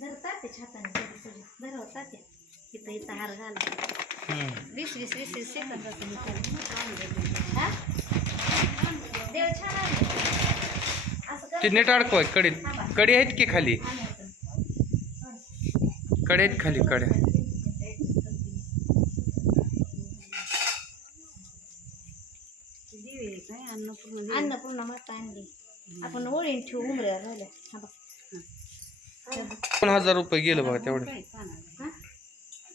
काढते छाताने कधी कधी धराव तात्या इथं इथं हार घाला. वीस वीस वीस वीस सेकंदाचं मी. हा? देव छान आहे. असं कर ते नीट अडकवाय कडीत कडी आहेत की खाली? कडे आहेत खाली कड्या अन्नपूर्णा माता आणली. आपण ओळीन ठेवू उमऱ्या राहिल्या. हा बघ. दोन हजार रुपये गेलं बघा तेवढं.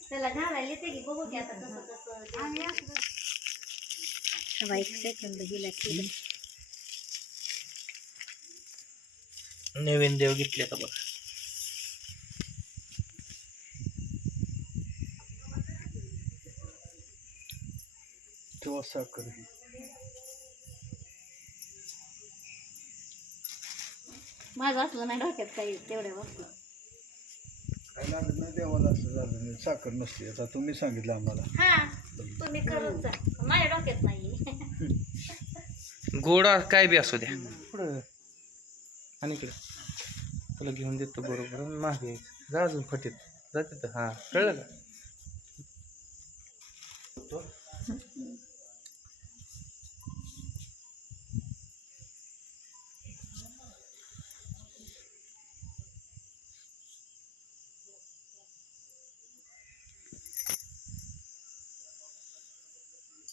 त्याला घालायला येते की बघू की आता कसं कसं एक सेकंद गेला केलं नवीन देव घेतले का बघा. तो असा करू. माझं असलं नाही डोक्यात काही तेवढ्या वस्तू काय लागत नाही देवाला असं झालं नाही. साखर नसते. आता तुम्ही सांगितलं आम्हाला. हा तुम्ही करत जा. माझ्या डोक्यात नाही गोड काय बी असू द्या. पुढं आणि इकडे. तुला घेऊन देतो बरोबर. आणि मागे यायचं. जा अजून फटीत. जा तिथं. हा कळलं का?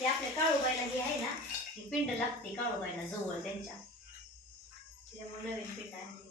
ते आपल्या काळूबाईला जे आहे ना ती पिंड लागते काळूबाईला जवळ त्यांच्या. त्याच्यामुळे नवीन पिंड आहे.